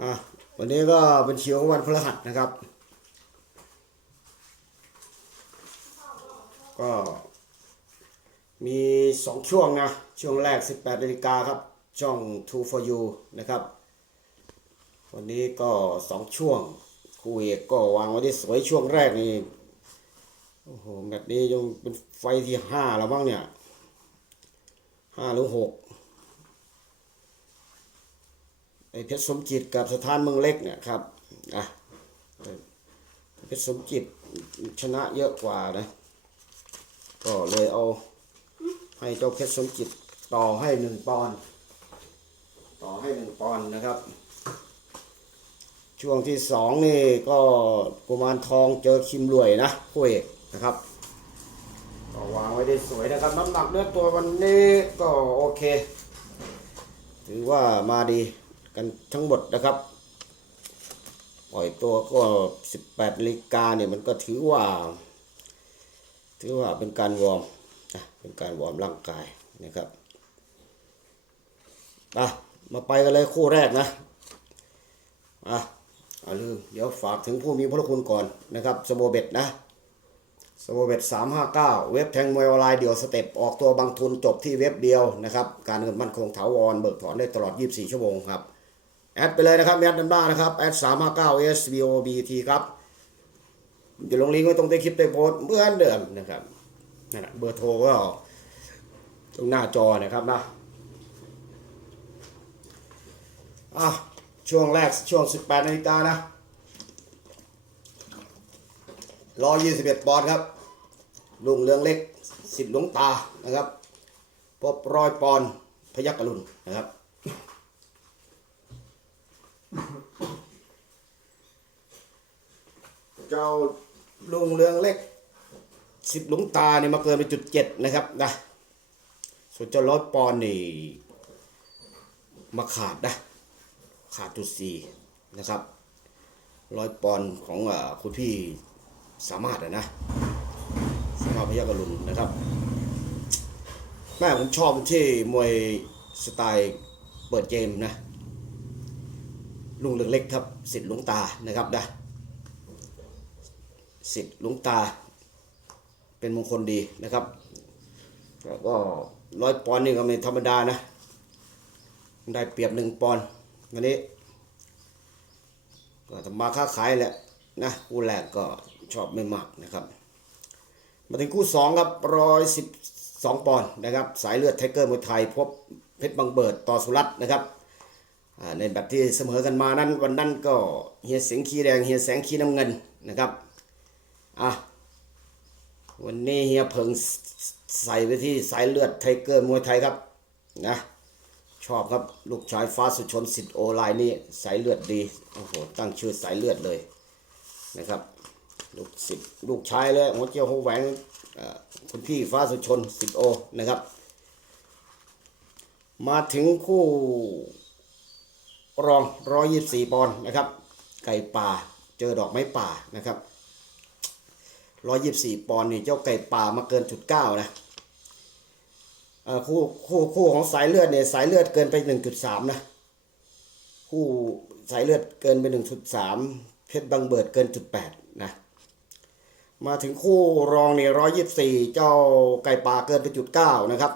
อะวันนี้ก็เป็นเชียวของวันพฤหัสนะครับ ก็มีสองช่วงนะ ช่วงแรก 18นาฬิกาครับ ช่อง Two for You นะครับ วันนี้ก็สองช่วงครูเอกก็วางไว้ได้สวยช่วงแรกนี่โอ้โหแบบนี้ยังเป็นไฟที่ห้าแล้วบ้างเนี่ยห้าหรือหก ไอ้เพชรสมจิตกับสถานเมืองเล็กเนี่ยครับอะเพชรสมจิตชนะเยอะกว่านะก็เลยเอาให้เจ้าเพชรสมจิตต่อให้หนึ่งปอนต่อให้หนึ่งปอนนะครับ ช่วงที่สองนี่ก็กุมารทองเจอคิมรวยนะคู่เอกนะครับก็วางไว้ได้สวยนะครับน้ำหนักเนื้อตัววันนี้ก็โอเค ถือว่ามาดี กันทั้งหมดนะครับ ปล่อยตัวก็ 18นาฬิกาเนี่ยมันก็ถือว่า ถือว่าเป็นการวอร์มนะเป็นการวอร์มร่างกายนะครับอะมาไปกันเลยคู่แรกนะอะเอาลืมเดี๋ยวฝากถึงผู้มีพระคุณก่อนนะครับสโมเบ็ดนะสโมเบ็ด359เว็บแทงมวยออนไลน์เดี่ยวสเต็ปออกตัวบางทุนจบที่เว็บเดียวนะครับ การเงินมั่นคงถาวรเบิกถอนได้ตลอด 24 ชั่วโมงครับ แอดไปเลยนะครับแอดดันบ้านะครับแอด359 SBOBT ครับจะลงลิงก์ไว้ตรงใต้คลิปใต้โพสต์เหมือนเดิมนะครับนั่นแหละเบอร์โทรก็ตรงหน้าจอนะครับนะอะช่วงแรกช่วง 18นาฬิกานะ121ปอนด์ครับลุงเรืองเล็กสิทธิ์หลวงตานะครับ พบรอยปอนด์พยักกรุณนะครับ เจ้าลุงเรืองเล็กสิบหลวงตาเนี่ยมาเกินไปจุดเจ็ดนะครับนะส่วนเจ้าร้อยปอนนี่มาขาดนะขาดจุดสี่นะครับร้อยปอนของอคุณพี่สามารถอะนะสามารถพยักรุณนะครับแม่ผมชอบที่มวยสไตล์เปิดเกมนะลุงเรืองเล็กครับสิทธิ์หลวงตานะครับนะ สิทธิ์หลุงตา เป็นมงคลดีนะครับแล้วก็ร้อยปอนด์นี่ก็ไม่ธรรมดานะ ได้เปรียบหนึ่งปอนด์วันนี้ ก็ทำมาค้าขายแหละนะคู่แรกก็ชอบไม่มากนะครับ มาถึงคู่สองครับร้อยสิบสองปอนด์นะครับ สายเลือดไทเกอร์มวยไทย พบเพชรบังเบิดต่อสุรัตน์นะครับในแบบที่เสมอกันมานั้นวันนั้นก็เฮียเสียงขี้แดงเฮียแสงขี้น้ำเงินนะครับ อะ วันนี้เฮียเพิงใส่ไปที่สายเลือดไทเกอร์มวยไทยครับ นะ ชอบครับลูกชายฟ้าสุชนสิทธิ์โอไลน์นี่สายเลือดดี โอ้โห ตั้งชื่อสายเลือดเลยนะครับ ลูกศิษย์ลูกชายเลยหัวเจียวหัวแหวงคุณพี่ฟ้าสุชนสิทธิ์โอนะครับ มาถึงคู่รองร้อยยี่สี่ปอนด์นะครับ ไก่ป่าเจอดอกไม้ป่านะครับ ร้อยยี่สี่ปอนด์นี่เจ้าไก่ป่ามาเกินจุดเก้านะคู่คู่คู่ของสายเลือดเนี่ยสายเลือดเกินไปหนึ่งจุดสามนะคู่สายเลือดเกินไปหนึ่งจุดสามเพชรบางเบิดเกินจุดแปดนะมาถึงคู่รองเนี่ยร้อยยี่สี่เจ้าไก่ป่าเกินไปจุดเก้านะครับ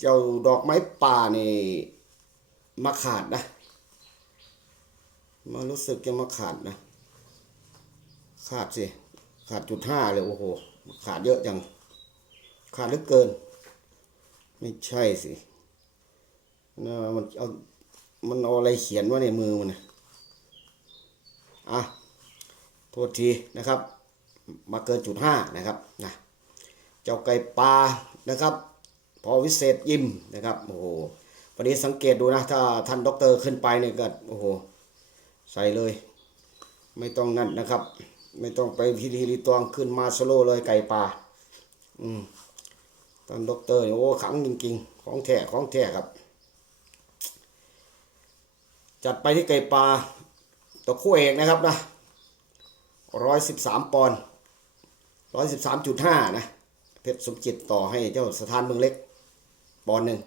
เจ้าดอกไม้ป่านี่มาขาดนะมารู้สึกจะมาขาดนะขาดสิ ขาดจุดห้าเลยโอ้โห ขาดเยอะจัง ขาดเหลือเกิน ไม่ใช่สินะมันเอามันเอาอะไรเขียนว่าในมือมันนะอะโทษทีนะครับ มาเกินจุดห้านะครับนะเจ้าไก่ปลานะครับ พอวิเศษยิมนะครับโอ้โหวันนี้สังเกตดูนะ ถ้าท่านด็อกเตอร์ขึ้นไปเนี่ยก็โอ้โห ใส่เลย ไม่ต้องนั่นนะครับ ไม่ต้องไปพิธีรีตองขึ้นมาสโลเลยไก่ป่า อืมตอนด็อกเตอร์เนี่ยโอ้ขังจริงๆ ของแท้ของแท้ครับ จัดไปที่ไก่ป่าตัวคู่เอกนะครับนะร้อยสิบสามปอนด์ร้อยสิบสามจุดห้านะ เพชรสมจิตต่อให้เจ้าสถานเมืองเล็ก ปอนด์หนึ่ง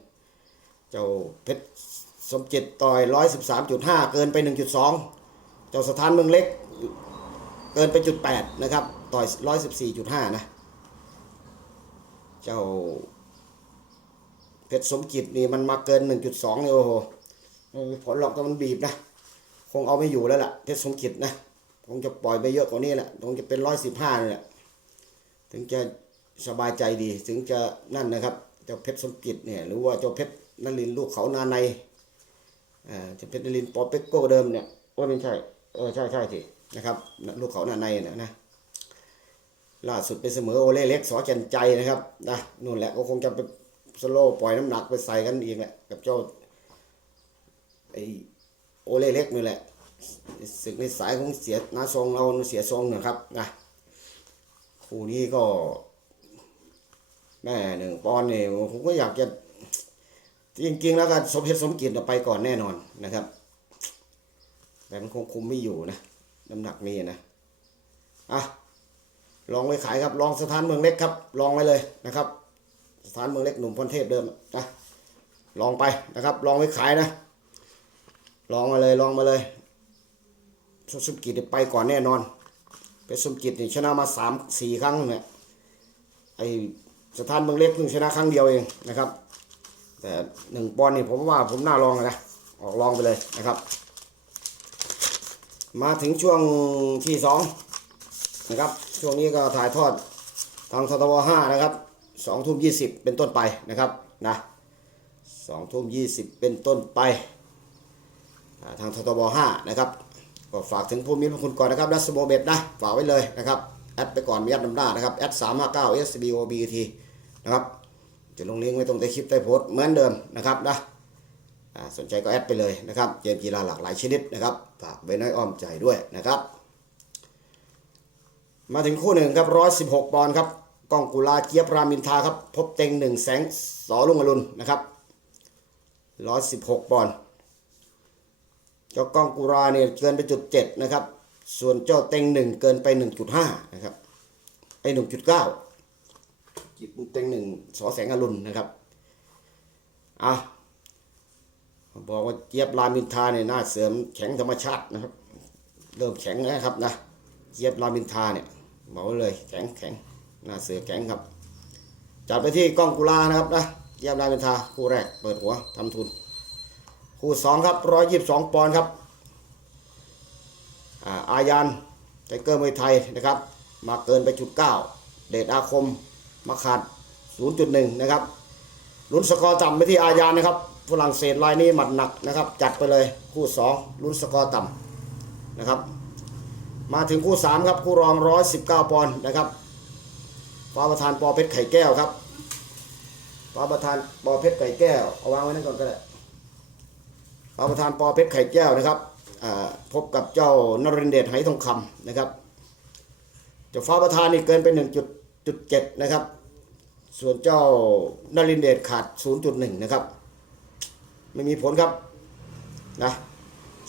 เจ้าเพชรสมจิตต่อยร้อยสิบสามจุดห้าเกินไปหนึ่งจุดสองเจ้าสถานเมืองเล็ก เกินไปจุดแปดนะครับ ต่อยร้อยสิบสี่จุดห้านะ เจ้าเพชรสมจิตนี่มันมาเกินหนึ่งจุดสองนี่โอ้โหผลหรอกก็มันบีบนะ คงเอาไม่อยู่แล้วล่ะ เพชรสมจิตนะ คงจะปล่อยไปเยอะกว่านี้แหละ คงจะเป็นร้อยสิบห้านี่แหละถึงจะสบายใจดี ถึงจะนั่นนะครับ เจ้าเพชรสมจิตเนี่ย หรือว่าเจ้าเพชรนลินลูกเขานาในอ่าเจ้าเพชรนลินปอเป็กโก้เดิมเนี่ยโอ้ยไม่ใช่ เออใช่ใช่ที นะครับลูกเขาหน้าในนะนะล่าสุดไปเสมอโอเล่เล็กสอแก่นใจนะครับนะนู่นแหละก็คงจะไปสโลปล่อยน้ำหนักไปใส่กันอีกแหละกับเจ้าไอโอเล่เล็กนี่แหละศึกในสายของเสียนาทรงเราเสียทรงนะครับนะคู่นี้ก็แม่หนึ่งปอนเนี่ยผมก็อยากจะจริงๆแล้วก็สมเหตุสมกิจไปก่อนแน่นอนนะครับ แต่มันคงคุมไม่อยู่นะ น้ำหนักนี้นะอะลองไว้ขายครับ ลองสถานเมืองเล็กครับ ลองไว้เลยนะครับ สถานเมืองเล็กหนุ่มพรเทพเดิมนะลองไปนะครับ ลองไว้ขายนะ ลองมาเลยลองมาเลยสมกิจไปก่อนแน่นอน เป็นสมกิจนี่ชนะมาสามสี่ครั้งเนี่ยไอสถานเมืองเล็กเพิ่งชนะครั้งเดียวเองนะครับ แต่หนึ่งปอนนี่ผมว่าผมน่าลองเลยนะออกลองไปเลยนะครับ มาถึงช่วงที่สองนะครับ ช่วงนี้ก็ถ่ายทอดทางททบห้านะครับสองทุ่มยี่สิบเป็นต้นไปนะครับนะสองทุ่มยี่สิบเป็นต้นไป ทางททบห้านะครับ ก็ฝากถึงผู้มีพระคุณก่อนนะครับดัสโบเบตนะ ฝากไว้เลยนะครับ แอดไปก่อนมีแอดนำหน้านะครับ แอดสามห้าเก้า s b o b t นะครับ จะลงลิงก์ไว้ตรงใต้คลิปใต้โพสต์เหมือนเดิมนะครับนะ สนใจก็แอดไปเลยนะครับ เกมกีฬาหลากหลายชนิดนะครับฝากไว้น้อยอ้อมใจด้วยนะครับ มาถึงคู่หนึ่งครับร้อยสิบหกปอนด์ครับกล้องกุลาเจี๊ยบรามินทาครับ พบเต็งหนึ่งแสงสอลุงอรุณนะครับร้อยสิบหกปอนด์เจ้ากล้องกุลาเนี่ยเกินไปจุดเจ็ดนะครับ ส่วนเจ้าเต็งหนึ่งเกินไปหนึ่งจุดห้านะครับไอหนึ่งจุดเก้าจิบเต็งหนึ่งสอแสงอรุณนะครับอะ บอกว่าเจี๊ยบรามินทาเนี่ยหน้าเสริมแข็งธรรมชาตินะครับ เริ่มแข็งแล้วนะครับนะเจี๊ยบรามินทาเนี่ยบอกเลยแข็งแข็งหน้าเสือแข็งครับจัดไปที่กล้องกุลานะครับนะเจี๊ยบรามินทาคู่แรกเปิดหัวทำทุน คู่สองครับร้อยยี่สิบสองปอนด์ครับอาอายันไทเกอร์มวยไทยนะครับ มาเกินไปจุดเก้าเดชอาคมมาขาด0.1 นะครับลุ้นสกอร์ต่ำไปที่อาญานนะครับ ฝรั่งเศสรายนี้หมัดหนักนะครับ จัดไปเลยคู่สองลุ้นสกอร์ต่ำนะครับ มาถึงคู่3ครับคู่รอง119ปอนด์นะครับฟ้าประธานปอเพชรไข่แก้วครับฟ้าประธานปอเพชรไข่แก้วเอาวางไว้นั่นก่อนก็ได้ฟ้าประธานปอเพชรไข่แก้วนะครับพบกับเจ้านรินเดชไหทองคำนะครับเจ้าฟ้าประธานนี่เกินไป1.7นะครับ ส่วนเจ้านรินเดชขาด0.1นะครับ ไม่มีผลครับนะ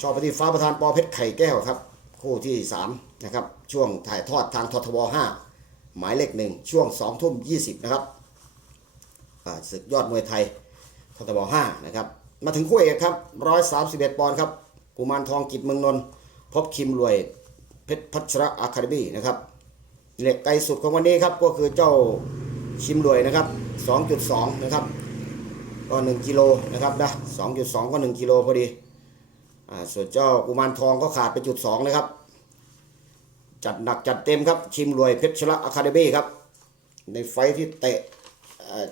ชอบปที่ฟ้าประธานปอเพชรไข่แก้วครับ คู่ที่ 3 นะครับ ช่วงถ่ายทอดทางททบ5หมายเลขหนึ่งช่วง2ทุ่ม20 นะครับศึกยอดมวยไทยททบ5นะครับ มาถึงคู่เอกครับ 131 ปอนด์ครับ กุมารทองกิจเมืองนนท์พบคิมรวยเพชรพัชระอะคาเดมี่นะครับเหล็กไกลสุดของวันนี้ครับก็คือเจ้าคิมรวยนะครับ 2.2 นะครับ ก็1กิโลนะครับนะ2.2ก็1กิโลพอดีอ่าส่วนเจ้ากุมารทองก็ขาดไปจุดสองนะครับ จัดหนักจัดเต็มครับชิมรวยเพชรชละอะคาเดมี่ครับ ในไฟที่เตะ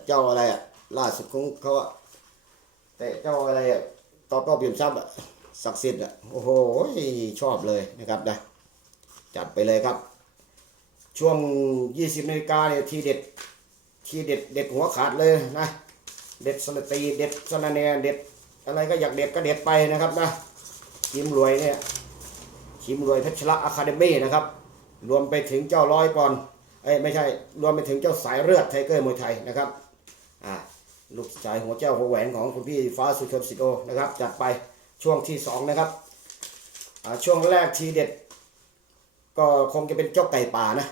เจ้าอะไรอะล่าสุดของเขาอะเตะเจ้าอะไรอะต่อเป้าเปี่ยมทรัพย์อะศักดิ์สิทธิ์อะโอ้โหชอบเลยนะครับนะจัดไปเลยครับ ช่วง 20นาฬิกาเนี่ยทีเด็ด ทีเด็ด เด็ดหัวขาดเลยนะ เด็ดสลตีเด็ดสนาเนเด็ดอะไรก็อยากเด็ดก็เด็ดไปนะครับนะชิมรวยเนี่ยชิมรวยเพชรละอะคาเดมี่นะครับ รวมไปถึงเจ้าร้อยปอนเอ้ไม่ใช่ รวมไปถึงเจ้าสายเลือดไทเกอร์มวยไทยนะครับอ่าลูกชายหัวเจ้าหัวแหวนของคุณพี่ฟ้าสุชนสิทธิโอนะครับจัดไปช่วงที่สองนะครับอ่าช่วงแรกทีเด็ด ก็คงจะเป็นเจ้าไก่ป่านะ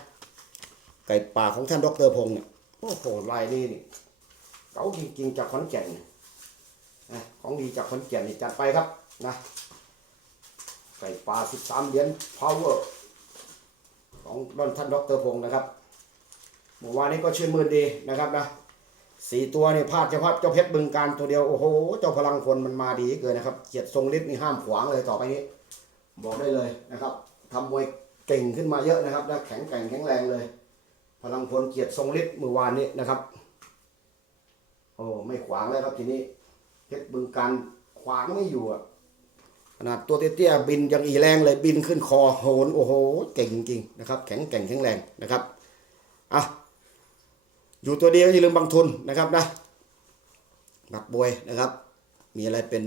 ไก่ป่าของท่านดรพงษ์เนี่ยโอ้โหลายนี่นี่ เก๋าจริงๆจากขอนแก่นนะของดีจากคนเกียนนี่จัดไปครับนะไก่ปลาสิบสามเหรียญพาวเวอร์ของดอนท่านดรพงศ์นะครับเมื่อวานนี้ก็ชื่นมื่นดีนะครับนะสี่ตัวนี่พลาดเฉพาะเจ้าเพชรบึงการตัวเดียว โอ้โห เจ้าพลังคนมันมาดีเกินนะครับเกียรติทรงฤทธิ์นี่ห้ามขวางเลยต่อไปนี้ บอกได้เลยนะครับทำมวยเก่งขึ้นมาเยอะนะครับนะแข็งแกร่งแข็งแรงเลย พลังพลเกียรติทรงฤทธิ์เมื่อวานนี้นะครับ โอ้ไม่ขวางแล้วครับทีนี้เพชรบึงการขวางไม่อยู่อะขนาดตัวเตี้ยๆบินยังอีแรงเลยบินขึ้นคอโหนโอ้โหเก่งจริงๆนะครับ แข็งแกร่งแข็งแรงนะครับอะอยู่ตัวเดียวอย่าลืมบังทุนนะครับนะนักบวยนะครับ มีอะไรเป็น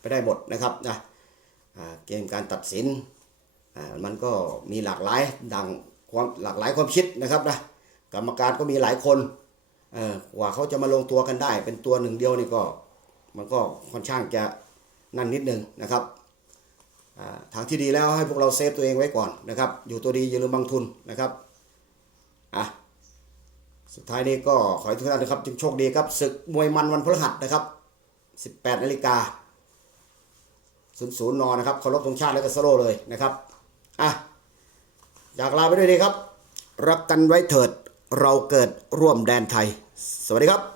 ไปได้หมดนะครับนะเกมการตัดสินมันก็มีหลากหลายดังความหลากหลายความคิดนะครับนะกรรมการก็มีหลายคน กว่าเขาจะมาลงตัวกันได้ เป็นตัวหนึ่งเดียวนี่ก็ มันก็ค่อนข้างจะนั่นนิดนึงนะครับทางที่ดีแล้วให้พวกเราเซฟตัวเองไว้ก่อนนะครับ อยู่ตัวดีอย่าลืมบังทุนนะครับอะสุดท้ายนี้ก็ขอให้ทุกท่านนะครับจงโชคดีครับศึกมวยมันวันพฤหัสนะครับ 18นาฬิกา00นนนะครับเคารพธงชาติแล้วก็สโลเลยนะครับอะอยากลาไปด้วยดีครับ รักกันไว้เถิดเราเกิดร่วมแดนไทย สวัสดีครับ